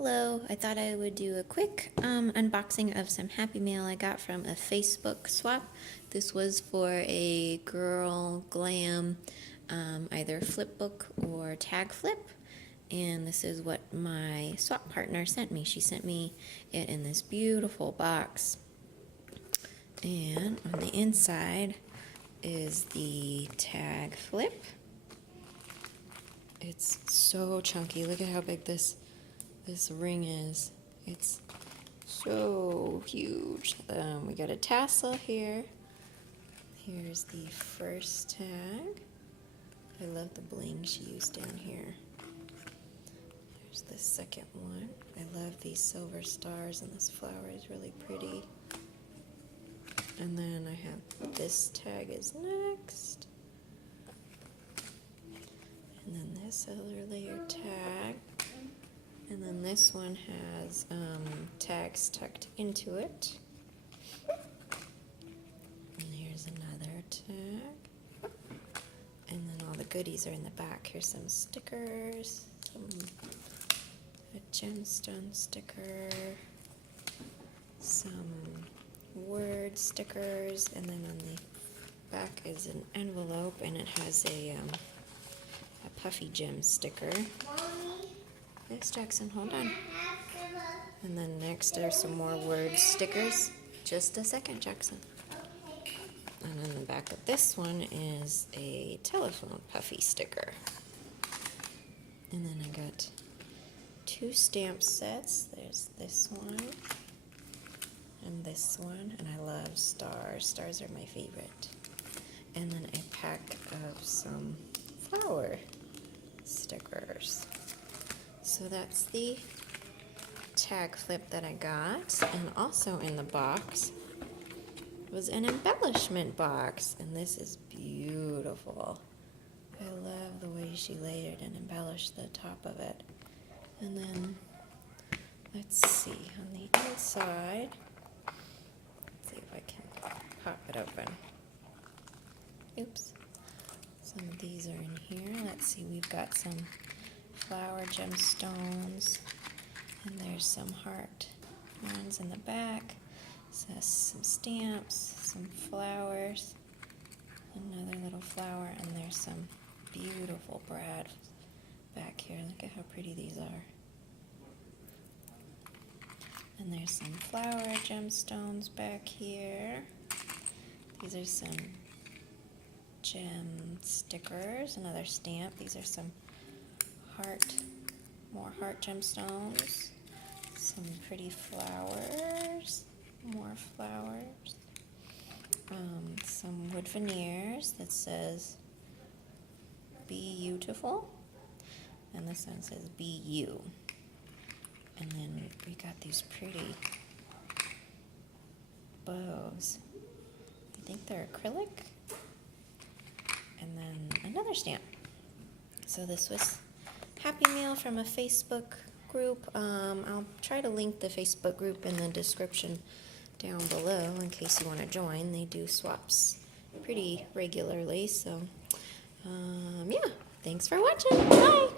Hello, I thought I would do a quick unboxing of some Happy Mail I got from a Facebook swap. This was for a girl glam, either flip book or tag flip. And this is what my swap partner sent me. She sent me it in this beautiful box. And on the inside is the tag flip. It's so chunky. Look at how big this ring is. It's so huge. We got a tassel here. Here's the first tag. I love the bling she used down here. There's the second one. I love these silver stars, and this flower is really pretty. And then I have this tag is next. And then this other layer tag. And then this one has tags tucked into it. And here's another tag. And then all the goodies are in the back. Here's some stickers, a gemstone sticker, some word stickers, and then on the back is an envelope, and it has a puffy gem sticker. Yes, Jackson, hold on. And then next are some more word stickers. Just a second, Jackson. And on the back of this one is a telephone puffy sticker. And then I got two stamp sets. There's this one and this one. And I love stars. Stars are my favorite. And then a pack of some flower stickers. So that's the tag flip that I got. And also in the box was an embellishment box. And this is beautiful. I love the way she layered and embellished the top of it. And then, let's see, on the inside, let's see if I can pop it open. Oops. Some of these are in here. Let's see, we've got some flower gemstones, and there's some heart ones in the back. So some stamps, some flowers, another little flower, and there's some beautiful brad back here. Look at how pretty these are. And there's some flower gemstones back here. These are some gem stickers, another stamp. These are some more heart gemstones, some pretty flowers, more flowers, some wood veneers that says "Be Beautiful," and this one says "Be You." And then we got these pretty bows. I think they're acrylic. And then another stamp. So this was Happy Mail from a Facebook group. I'll try to link the Facebook group in the description down below in case you want to join. They do swaps pretty regularly. So, yeah, thanks for watching. Bye!